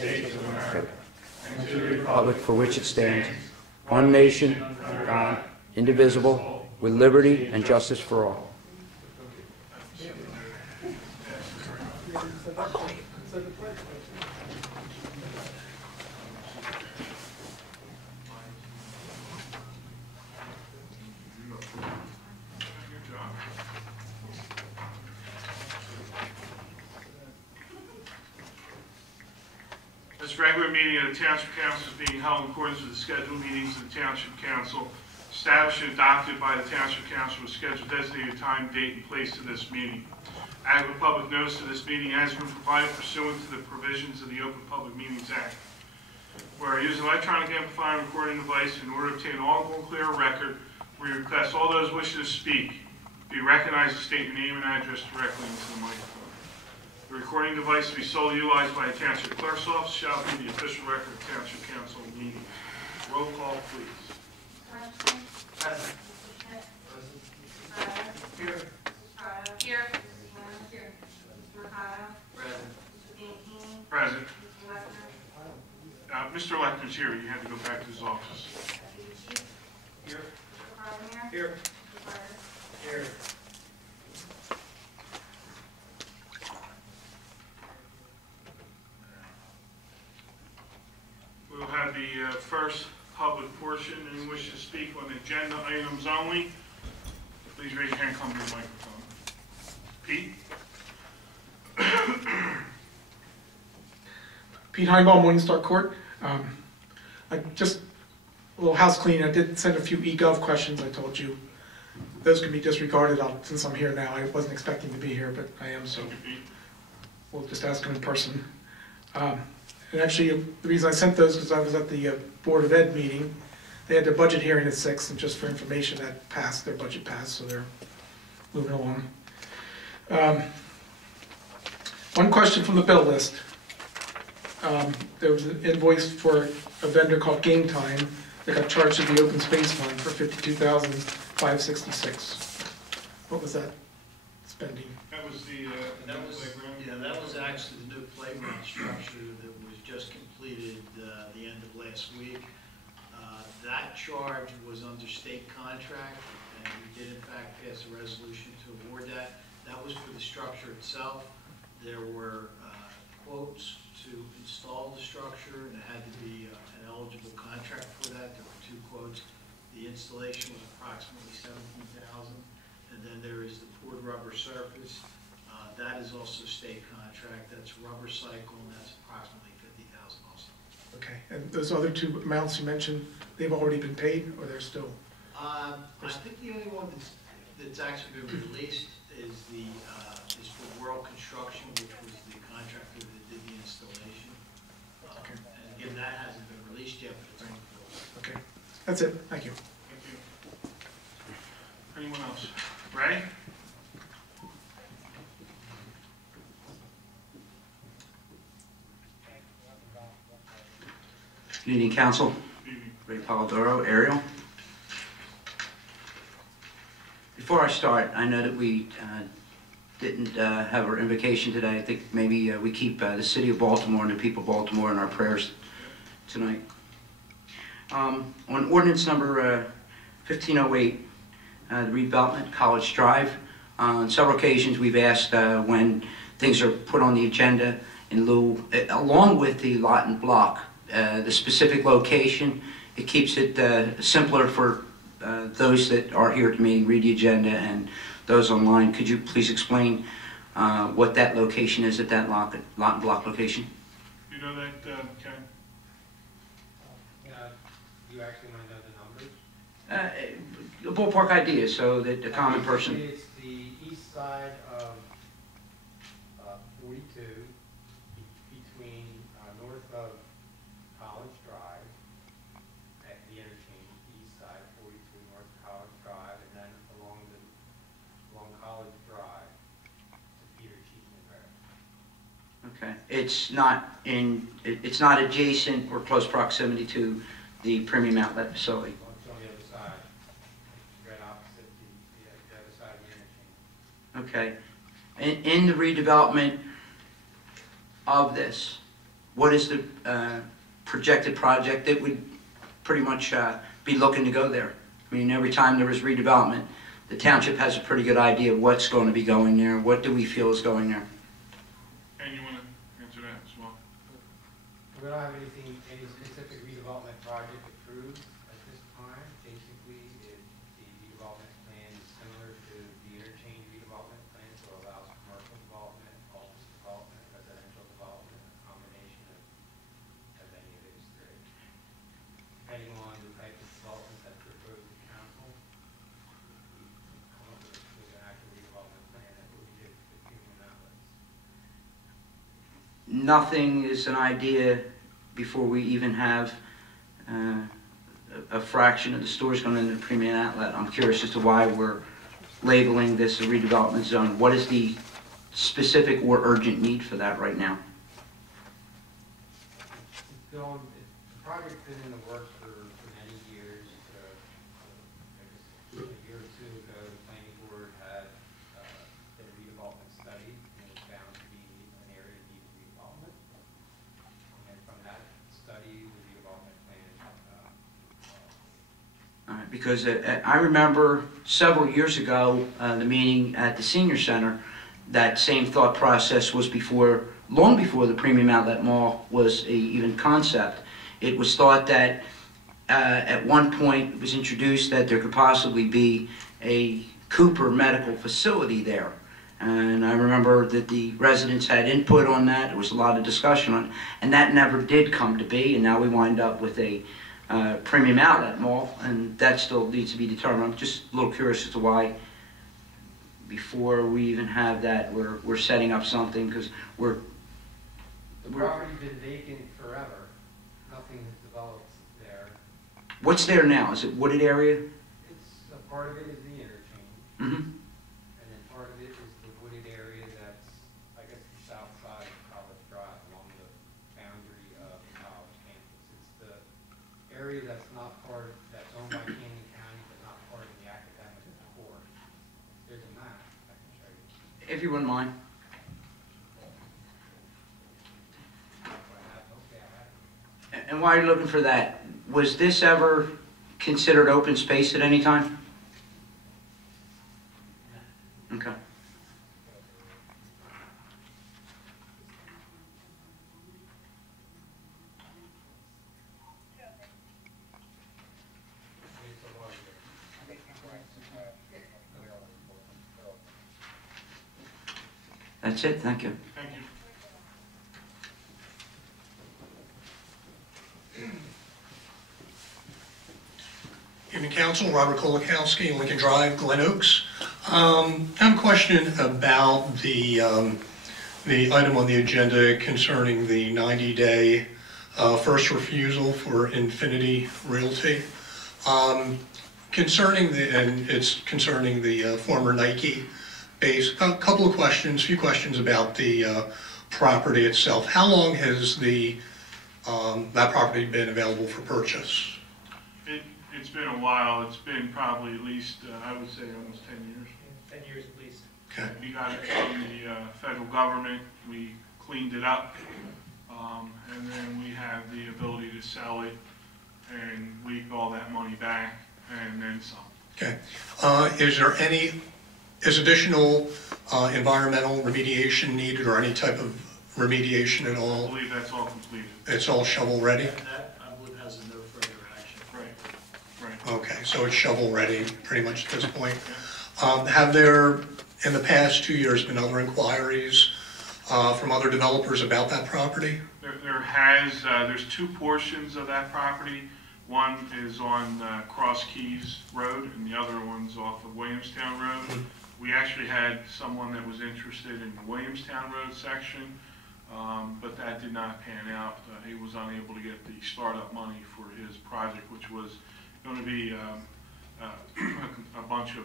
States of America and to the republic for which it stands, one nation, under God, indivisible, with liberty and justice for all. This regular meeting of the Township Council is being held in accordance with the scheduled meetings of the Township Council, established and adopted by the Township Council with scheduled designated time, date, and place of this meeting. Adequate public notice of this meeting has been provided pursuant to the provisions of the Open Public Meetings Act. Where using electronic amplifying and recording device in order to obtain audible and clear record, we request all those wishing to speak be recognized and state your name and address directly into the microphone. The recording device to be solely utilized by the Township Clerk's Office shall be the official record of Township Council meeting. Roll call, please. Present. Here. Here. Here. Mr. Mercado. Present. Mr. Bianchini. Present. Mr. Lechner. Mr. Lechner's here. He had to go back to his office. Deputy Chief. Here. Mr. Carpenter. Here. Mr. Carter. Here. We'll have the first public portion. Anyone wish to speak on agenda items only, please raise your hand, come to the microphone. Pete? Pete Heinbaum, Morningstar Court. Just a little house cleaning. I did send a few eGov questions, I told you. Those can be disregarded since I'm here now. I wasn't expecting to be here, but I am, so we'll just ask them in person. And actually, the reason I sent those is because I was at the Board of Ed meeting. They had their budget hearing at 6, and just for information, that passed, their budget passed, so they're moving along. One question from the bill list. There was an invoice for a vendor called Game Time that got charged to the open space fund for $52,566. What was that spending? That was the That was, playground. yeah, that was actually the new playground structure that was just completed the end of last week. That charge was under state contract, and we did in fact pass a resolution to award that. That was for the structure itself. There were quotes to install the structure, and it had to be an eligible contract for that. There were 2 quotes. The installation was approximately $17,000, and then there is the poured rubber surface. That is also state contract. That's rubber cycle, and that's approximately $50,000 also. Okay, and those other 2 amounts you mentioned, they've already been paid, or they're still? I think the only one that's actually been released is for World Construction, which was the contractor that did the installation. Okay. And again, that hasn't been released yet, but it's on the floor. Okay, that's it. Thank you. Thank you. Anyone else? Ray? Good evening, Council. Ray Polidoro, Ariel. Before I start, I know that we didn't have our invocation today. I think maybe we keep the city of Baltimore and the people of Baltimore in our prayers tonight. On ordinance number 1508, the redevelopment, College Drive, on several occasions we've asked when things are put on the agenda in lieu, along with the lot and block, the specific location. It keeps it simpler for those that are here at the meeting, read the agenda, and those online. Could you please explain what that location is at that lot and block location? You know that, Ken? You actually want to know the numbers? A ballpark idea so that the common person... It's the east side of 42, between north of College Drive, at the interchange, east side, 42 north College Drive, and then along College Drive to Peter Cheeseman Road. Okay. It's not adjacent or close proximity to the premium outlet facility. Well, it's on the other side, right opposite the other side of the interchange. Okay. In the redevelopment of this, what is the projected project that would pretty much be looking to go there? I mean, every time there is redevelopment, the township has a pretty good idea of what's going to be going there. What do we feel is going there? And you want to answer that as well? We don't have anything, any specific redevelopment project approved at this time. Basically, the redevelopment plan is similar to the interchange redevelopment plan, so it allows commercial development, office development, residential development, a combination of any of those three. Depending on the type of development that's proposed to council, we come up with an actual redevelopment plan. That's what we did with the premium outlets. Nothing is an idea before we even have a fraction of the stores going into the premium outlet. I'm curious as to why we're labeling this a redevelopment zone. What is the specific or urgent need for that right now? The project's been in the works for many years. I guess a year or two ago, the planning board had did a redevelopment study, and it was found to be an area that needed redevelopment. And from that study, the redevelopment plan. All right, because I remember several years ago, the meeting at the senior center, that same thought process was long before the premium outlet mall was a even concept. It was thought that at one point it was introduced that there could possibly be a Cooper medical facility there. And I remember that the residents had input on that. There was a lot of discussion on it, and that never did come to be, and now we wind up with a premium outlet mall, and that still needs to be determined. I'm just a little curious as to why, before we even have that, we're setting up something, because The property's been vacant forever. Nothing has developed there. What's there now? Is it wooded area? It's, a part of it is the interchange, Mm-hmm. and then part of it is the wooded area that's, I guess, the south side of College Drive, along the boundary of the college campus. It's the area that's not part, that's owned by Canyon County, but not part of the academic core. There's a map I can show you. If you wouldn't mind. And while you're looking for that, was this ever considered open space at any time? Okay. That's it, thank you. Thank you. Evening, Council. Robert Kolakowski, Lincoln Drive, Glen Oaks. I have a question about the item on the agenda concerning the 90-day first refusal for Infinity Realty. Concerning the former Nike base. A couple of questions, few questions about the property itself. How long has that property been available for purchase? It's been a while. It's been probably at least, I would say, almost 10 years. 10 years at least. Okay. We got it from the federal government. We cleaned it up, and then we have the ability to sell it and reap all that money back and then some. Okay. Is additional environmental remediation needed, or any type of remediation at I all? believe that's all completed. It's all shovel ready? That, I believe, has a no further action. Right. Okay, so it's shovel ready pretty much at this point. Have there, in the past 2 years, been other inquiries from other developers about that property? There's two portions of that property. One is on Cross Keys Road, and the other one's off of Williamstown Road. We actually had someone that was interested in the Williamstown Road section, but that did not pan out. He was unable to get the startup money for his project, which was going to be a bunch of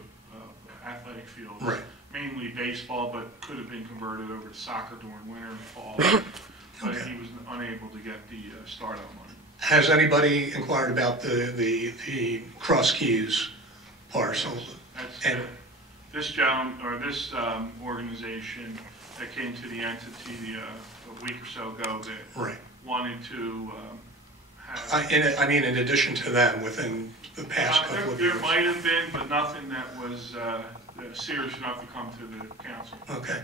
athletic fields, Right. mainly baseball, but could have been converted over to soccer during winter and fall. But Okay. he was unable to get the startup money. Has anybody inquired about the Cross Keys parcel? That's And- this organization that came to the entity a week or so ago that Right. wanted to have. I mean, in addition to them, within the past couple of years? There might have been, but nothing that was serious enough to come to the council. Okay.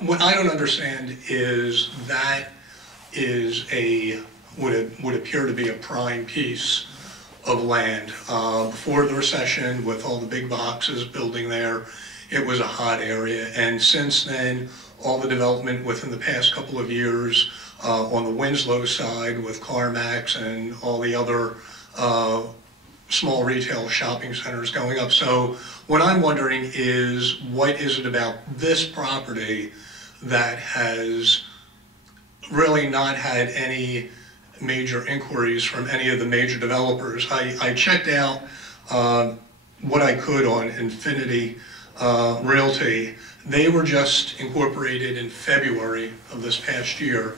What I don't understand is that is would appear to be a prime piece of land. Before the recession, with all the big boxes building there, it was a hot area. And since then, all the development within the past couple of years on the Winslow side with CarMax and all the other small retail shopping centers going up. So what I'm wondering is, what is it about this property that has really not had any major inquiries from any of the major developers? I checked out what I could on Infinity Realty. They were just incorporated in February of this past year.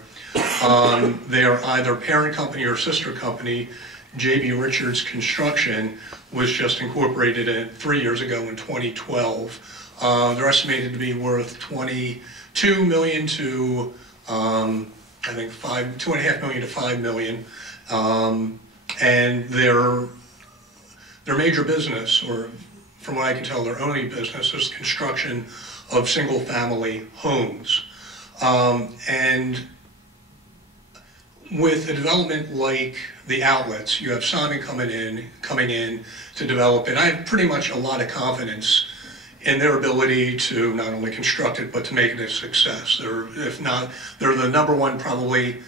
They're either parent company or sister company. J.B. Richards Construction was just incorporated 3 years ago in 2012. They're estimated to be worth $22 million to I think $2.5 million to $5 million, and their major business, or from what I can tell, their only business, is construction of single-family homes. And with a development like the Outlets, you have Simon coming in to develop it. I have pretty much a lot of confidence in their ability to not only construct it, but to make it a success. They're the number one probably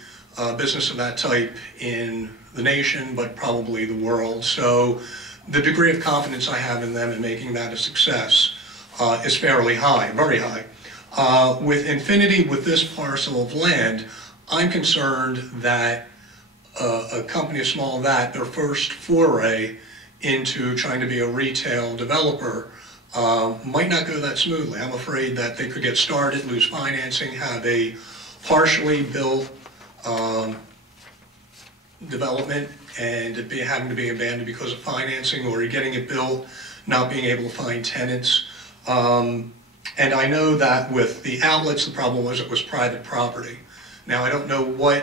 business of that type in the nation, but probably the world. So the degree of confidence I have in them in making that a success is fairly high, very high. With Infinity, with this parcel of land, I'm concerned that a company as small as that, their first foray into trying to be a retail developer, might not go that smoothly. I'm afraid that they could get started, lose financing, have a partially built development, and it having to be abandoned because of financing, or getting it built, not being able to find tenants. And I know that with the Outlets, the problem was it was private property. Now, I don't know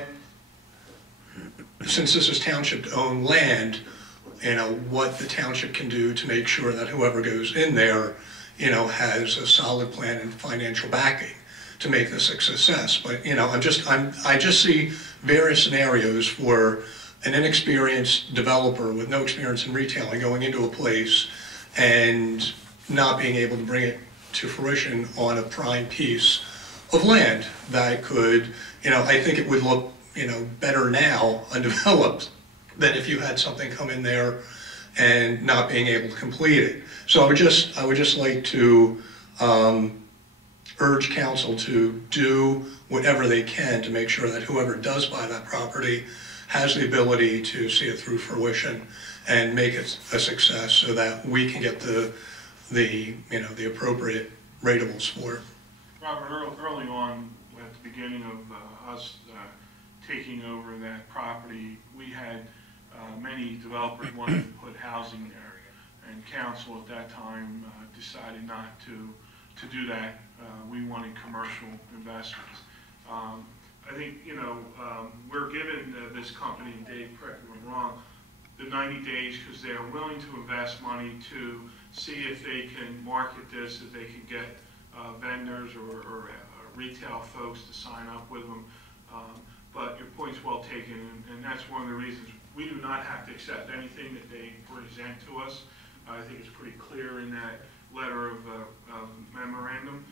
since this is township-owned land, what the township can do to make sure that whoever goes in there, has a solid plan and financial backing to make this a success. But, I just see various scenarios for an inexperienced developer with no experience in retailing going into a place and not being able to bring it to fruition on a prime piece of land that could, I think it would look, better now undeveloped than if you had something come in there and not being able to complete it. So I would just like to urge council to do whatever they can to make sure that whoever does buy that property has the ability to see it through fruition and make it a success, so that we can get the appropriate ratables for it. Robert, early on, at the beginning of us taking over that property, we had many developers wanted to put housing there, and council at that time decided not to do that. We wanted commercial investments. I think, we're given this company, and Dave, correct me if I'm wrong, the 90 days because they are willing to invest money to see if they can market this, if they can get vendors or retail folks to sign up with them. But your point's well taken, and that's one of the reasons we do not have to accept anything that they present to us. I think it's pretty clear in that letter of memorandum.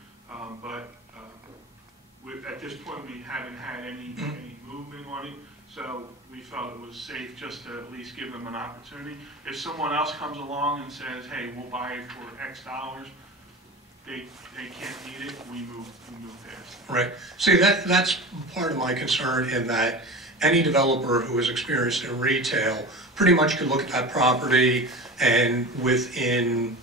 At this point, we haven't had any movement on it, so we felt it was safe just to at least give them an opportunity. If someone else comes along and says, hey, we'll buy it for X dollars, they can't meet it, we move past it. Right. See, that's part of my concern, in that any developer who is experienced in retail pretty much could look at that property and within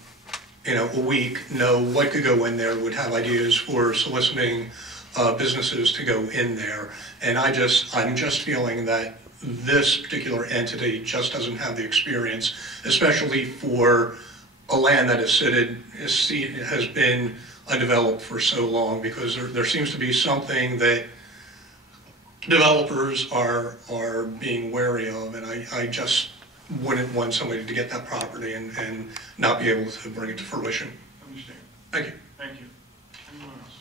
a week know what could go in there, would have ideas for soliciting businesses to go in there. And I'm just feeling that this particular entity just doesn't have the experience, especially for a land that has been undeveloped for so long, because there seems to be something that developers are being wary of, and I just wouldn't want somebody to get that property and not be able to bring it to fruition. Understand. Thank you. Thank you. Anyone else?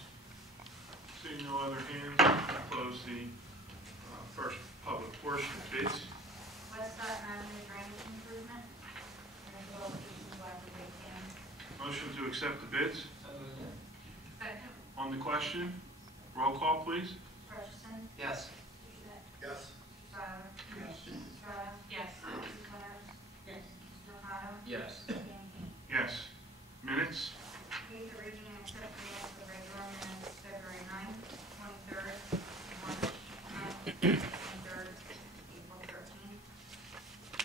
Seeing no other hands, I'll close the first public portion. Bids. West Sutton Avenue drainage improvement. And the location of Waterway Dam. Motion to accept the bids. Second. On the question, roll call, please. Hutchison. Yes. Schmidt. Yes. Fowler. Yes. Estrada. Yes. Mrs. Winters. Yes. Mr. O'Connor. Yes. Dan King. Yes. Minutes. Waive the reading and accept the minutes of the regular minutes, February 9th, 23rd, March 9th, 23rd, April 13th,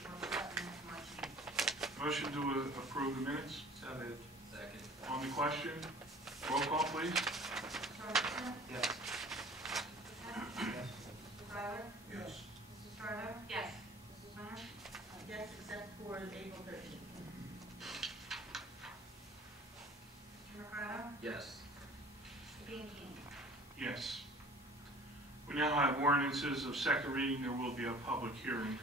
West Sutton, March 8th. Motion to approve the minutes. So moved. Second. On the question, roll call, please. Mr. Hutchison. Yes. Mr. Smith. Yes. Mr. Fowler. Yes. Mrs. Estrada. Yes. Mrs. Winters. Yes, except for April 13th. Mr. Mercado. Yes. Mr. Dean King. Yes. We now have ordinances of second reading. There will be a public hearing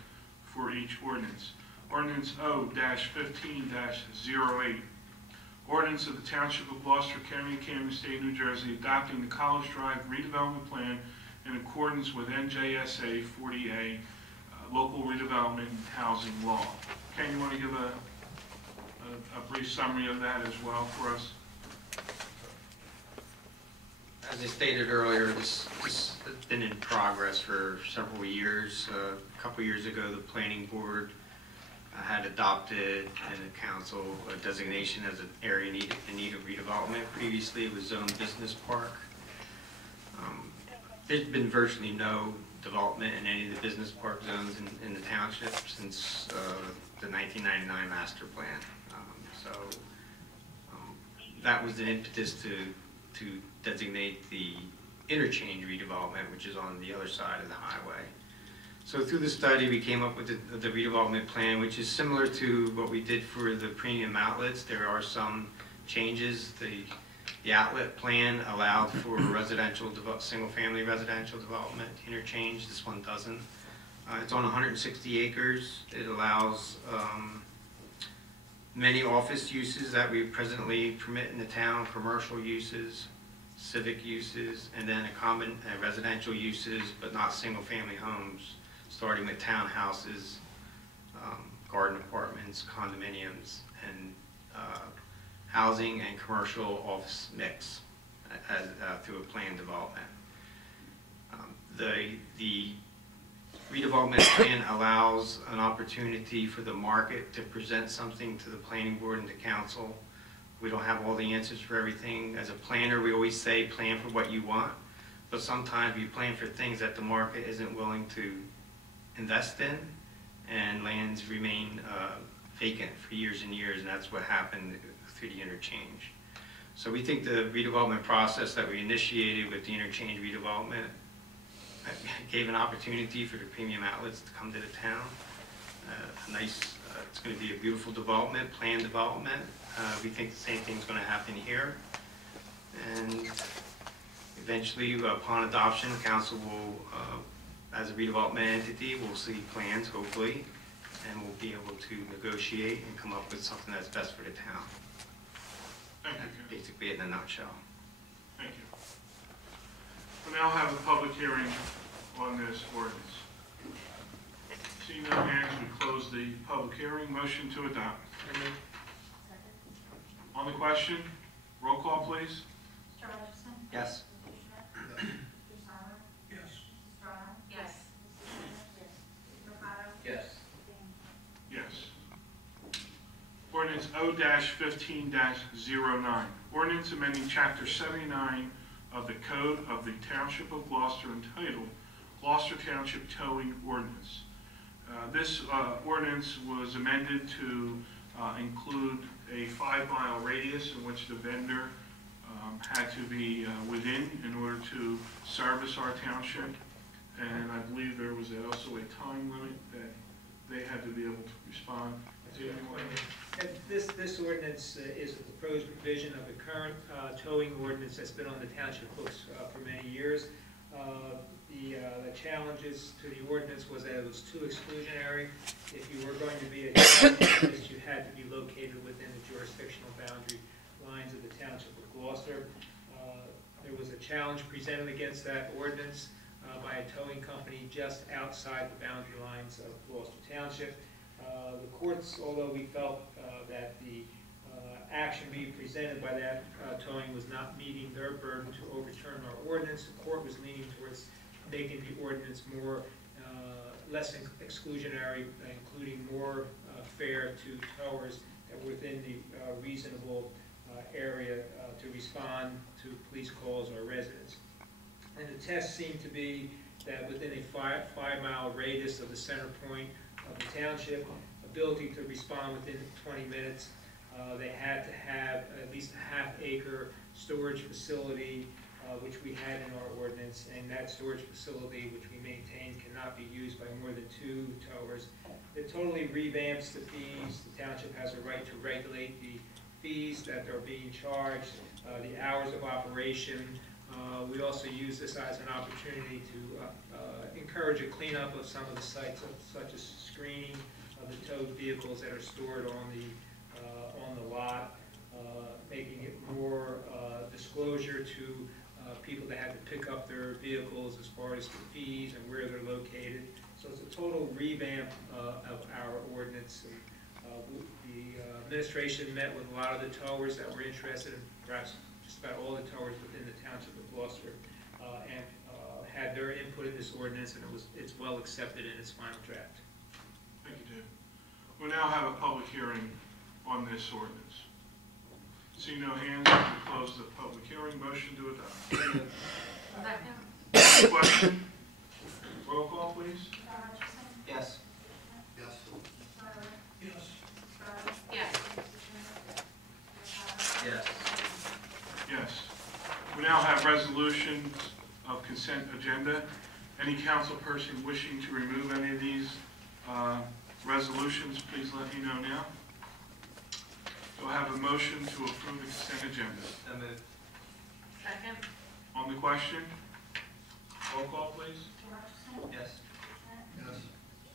for each ordinance. Ordinance O-15-08. Ordinance of the Township of Gloucester County, Camden State, New Jersey, adopting the College Drive redevelopment plan in accordance with NJSA 40A, local redevelopment and housing law. Ken, you want to give a brief summary of that as well for us? As I stated earlier, this has been in progress for several years. A couple years ago, the planning board had adopted in the council a designation as an area in need of redevelopment. Previously, it was zoned business park. There's been virtually no development in any of the business park zones in the township since the 1999 master plan. That was the impetus to designate the interchange redevelopment, which is on the other side of the highway. So through the study, we came up with the redevelopment plan, which is similar to what we did for the premium outlets. There are some changes. The outlet plan allowed for residential, single-family residential development interchange. This one doesn't. It's on 160 acres. It allows many office uses that we presently permit in the town, commercial uses, civic uses, and then residential uses, but not single-family homes, starting with townhouses, garden apartments, condominiums, and housing and commercial office mix through a planned development. The redevelopment plan allows an opportunity for the market to present something to the planning board and the council. We don't have all the answers for everything. As a planner, we always say plan for what you want, but sometimes we plan for things that the market isn't willing to invest in, and lands remain vacant for years and years, and that's what happened through the interchange. So we think the redevelopment process that we initiated with the interchange redevelopment gave an opportunity for the premium outlets to come to the town. It's going to be a beautiful development, planned development. We think the same thing's going to happen here. And eventually, upon adoption, the council will, as a redevelopment entity, will see plans, hopefully, and we'll be able to negotiate and come up with something that's best for the town. Thank you, That's Ken. basically it in a nutshell. Thank you. We now have a public hearing on this ordinance. Seeing no hands, we close the public hearing. Motion to adopt. Second. On the question, roll call, please. Mr. Hutchison. Yes. Mr. Schmidt. Mr. Fowler. Yes. Mrs. Estrada. Yes. Mrs. Winters. Mr. Mercado. Yes. Dan King. Yes. Ordinance O-15-09. Ordinance amending Chapter 79 of the Code of the Township of Gloucester entitled Gloucester Township Towing Ordinance. This ordinance was amended to include a 5-mile radius in which the vendor had to be within in order to service our township. And I believe there was also a time limit that they had to be able to respond. And this ordinance is a proposed revision of the current towing ordinance that's been on the township books for many years. The challenges to the ordinance was that it was too exclusionary. If you were going to be a ordinance, you had to be located within the jurisdictional boundary lines of the Township of Gloucester. There was a challenge presented against that ordinance by a towing company just outside the boundary lines of Gloucester Township. The courts, although we felt that the action being presented by that towing was not meeting their burden to overturn our ordinance, the court was leaning towards making the ordinance more less exclusionary, including more fair to towers that were within the reasonable area to respond to police calls or residents. And the test seemed to be that within a five-mile radius of the center point of the township, ability to respond within 20 minutes, they had to have at least a half-acre storage facility, which we had in our ordinance, and that storage facility, which we maintain, cannot be used by more than 2 towers. It totally revamps the fees. The township has a right to regulate the fees that are being charged, the hours of operation. We also use this as an opportunity to encourage a cleanup of some of the sites, such as screening of the towed vehicles that are stored on the lot, making it more disclosure to people that have to pick up their vehicles as far as the fees and where they're located. So it's a total revamp of our ordinance. And, the administration met with a lot of the towers that were interested, in perhaps just about all the towers within the Township of Gloucester, and had their input in this ordinance, and it's well accepted in its final draft. Thank you, Dave. We'll now have a public hearing on this ordinance. See no hands, we close the public hearing. Motion to adopt. Second. Question? Roll call, please. Yes. Yes. Yes. Yes. Yes. Yes. We now have resolutions of consent agenda. Any council person wishing to remove any of these resolutions, please let me know now. Do I have a motion to approve the consent agenda? Second. On the question? Roll call, please. Yes. Yes.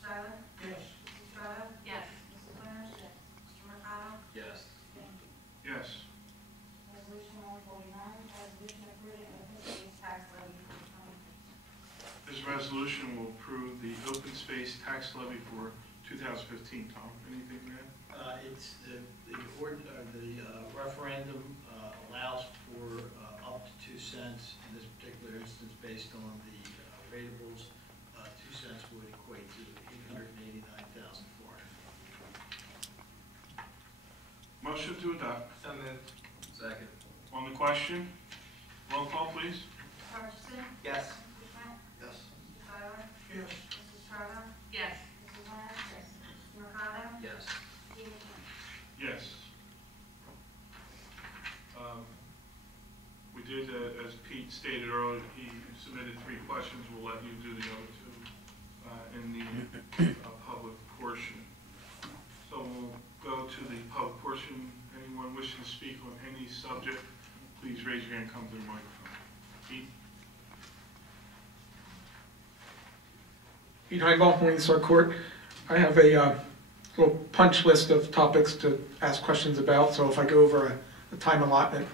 Tyler? Yes. Mrs. Strada? Yes. Mrs. Lynch? Mr. Mercado? Yes. Yes. Resolution 149, resolution approving open space tax levy for 2015. This resolution will approve the open space tax levy for 2015. Tom, anything to add? It's the referendum allows for up to 2 cents in this particular instance based on the ratables. 2 cents would equate to $889,400. Motion to adopt. So moved. Second. On the question? Roll call, please. Hutchinson? Yes. Mr. Schmidt? Yes. Mr. Tyler? Yes. Mrs. Strada? Yes. Mrs. Lynch? Yes. Mr. Mercado? Yes. Stevenson? Yes. We did, as Pete stated earlier, he submitted 3 questions. We'll let you do the other 2 in the public portion. So we'll go to the public portion. Anyone wishing to speak on any subject, please raise your hand, come to the microphone. Pete? Pete Heinbach, Morningstar Court. I have a little punch list of topics to ask questions about, so if I go over a time allotment,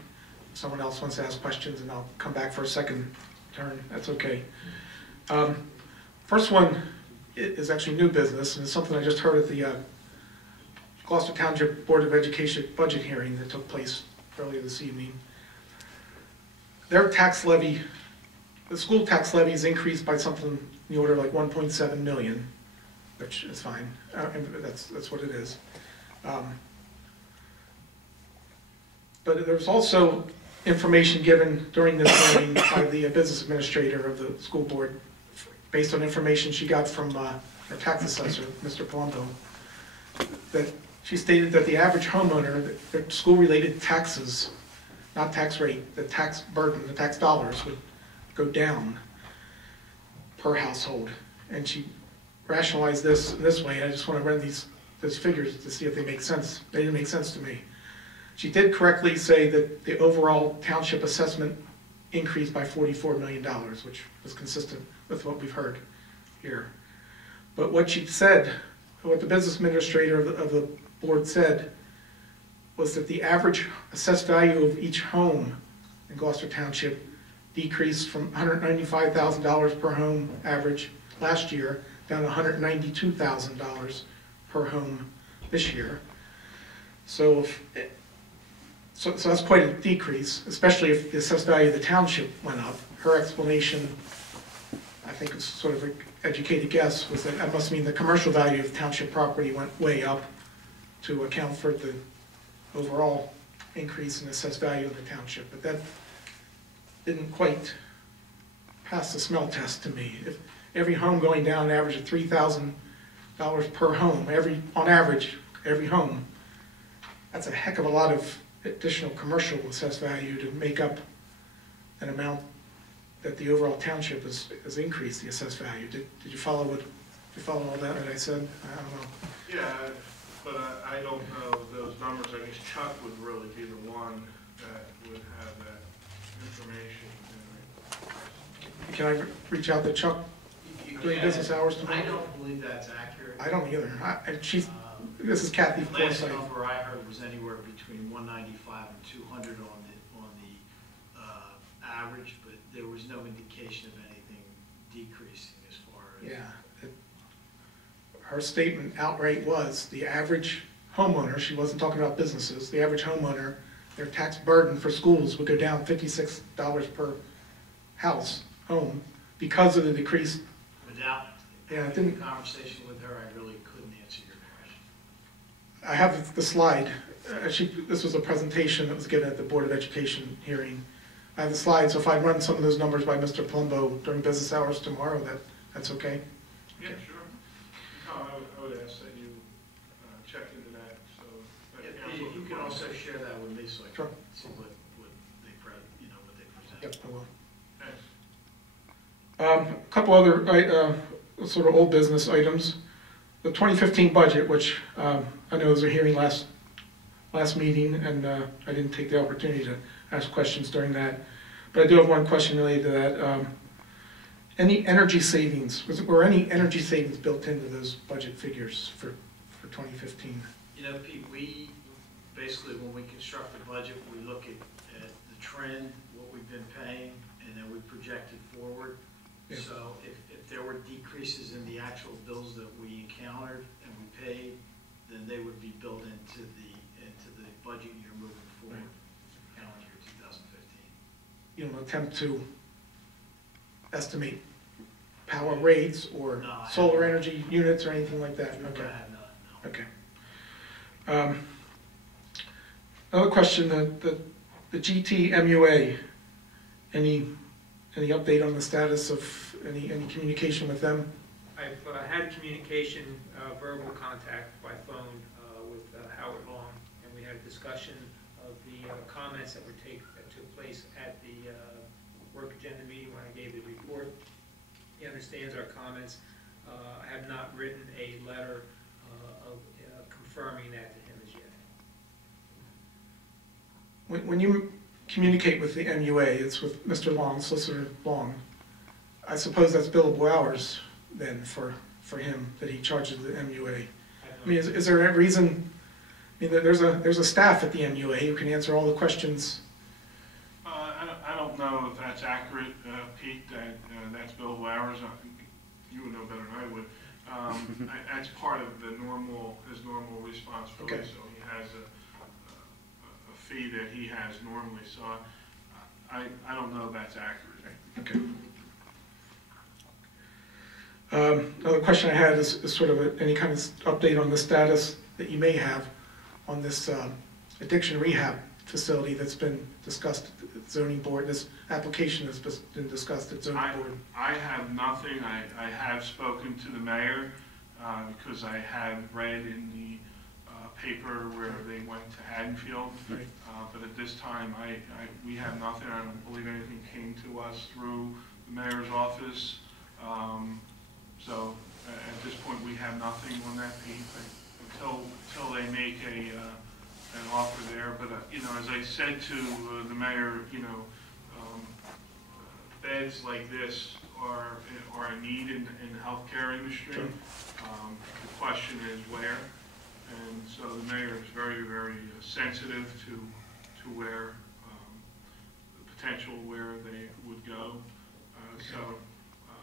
someone else wants to ask questions and I'll come back for a second turn, that's okay. First one is actually new business, and it's something I just heard at the Gloucester Township Board of Education budget hearing that took place earlier this evening. Their tax levy, the school tax levy is increased by something in the order of like 1.7 million, which is fine. That's what it is. But there's also information given during this hearing by the business administrator of the school board, based on information she got from our tax assessor, Mr. Palumbo, that she stated that the average homeowner, their school-related taxes, not tax rate, the tax burden, the tax dollars would go down per household. And she rationalized this in this way, and I just want to run these figures to see if they make sense. They didn't make sense to me. She did correctly say that the overall township assessment increased by $44 million, which was consistent with what we've heard here. But what she said, what the business administrator of the board said, was that the average assessed value of each home in Gloucester Township decreased from $195,000 per home average last year down to $192,000 per home this year. So that's quite a decrease, especially if the assessed value of the township went up. Her explanation, I think it's sort of an educated guess, was that must mean the commercial value of township property went way up to account for the overall increase in assessed value of the township. But that didn't quite pass the smell test to me. If every home going down an average of $3,000 per home, on average, every home, that's a heck of a lot of additional commercial assessed value to make up an amount that the overall township has increased the assessed value. Did you follow all that I said? I don't know. Yeah, but I don't know those numbers. I guess Chuck would really be the one that would have that information. Can I reach out to Chuck during business hours tomorrow? I don't believe that's accurate. I don't either. This is Kathy The last Forsythe. number I heard was anywhere between 195 and 200 on the average, but there was no indication of anything decreasing as far as. Yeah. Her statement outright was the average homeowner, she wasn't talking about businesses, the average homeowner, their tax burden for schools would go down $56 per house, home, because of the decrease. Without having a conversation with her, I really couldn't answer your question. I have the slide. This was a presentation that was given at the Board of Education hearing. I have the slide, so if I run some of those numbers by Mr. Palumbo during business hours tomorrow, that's okay? Yeah, sure. No, I would ask that you check into that, so. that If you can also share that with me, so I can Sure. see what they present. Yep, I will. Thanks. A couple other sort of old business items. The 2015 budget, which I know there was a hearing last meeting, and I didn't take the opportunity to ask questions during that. But I do have one question related to that. Any energy savings? Were any energy savings built into those budget figures for 2015? You know, Pete, we basically, when we construct the budget, we look at the trend, what we've been paying, and then we project it forward. Yeah. So if there were decreases in the actual bills that we encountered and we paid, then they would be built into the budget year moving forward, calendar year 2015. You don't attempt to estimate power rates or No, I solar haven't. energy units or anything like that? I Okay. have not, no. Okay. Another question, the GT MUA, any update on the status of any communication with them? I've had communication, verbal contact by phone with Howard Long, and we had a discussion of the comments that took place at the work agenda meeting when I gave the report. He understands our comments. I have not written a letter of confirming that to him as yet. When you communicate with the MUA, it's with Mr. Long, Solicitor Long. I suppose that's billable hours then for him, that he charges the MUA. I mean, is there a reason, I mean, there's a staff at the MUA who can answer all the questions. I don't know if that's accurate, Pete, that that's billable hours. You would know better than I would. That's part of his normal responsibility. Okay. So he has a fee that he has normally. So I don't know if that's accurate. Okay. Another question I had is sort of any kind of update on the status that you may have on this addiction rehab facility that's been discussed at the zoning board. This application has been discussed at zoning board. I have nothing. I have spoken to the mayor because I have read in the paper where they went to Haddonfield. Right. But at this time, we have nothing. I don't believe anything came to us through the mayor's office. So at this point, we have nothing on that piece until they make an offer there. But you know, as I said to the mayor, you know, beds like this are a need in the healthcare industry. Sure. The question is where, and so the mayor is very, very sensitive to where, the potential where they would go. So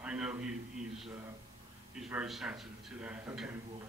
I know he's very sensitive to that. Okay. And we will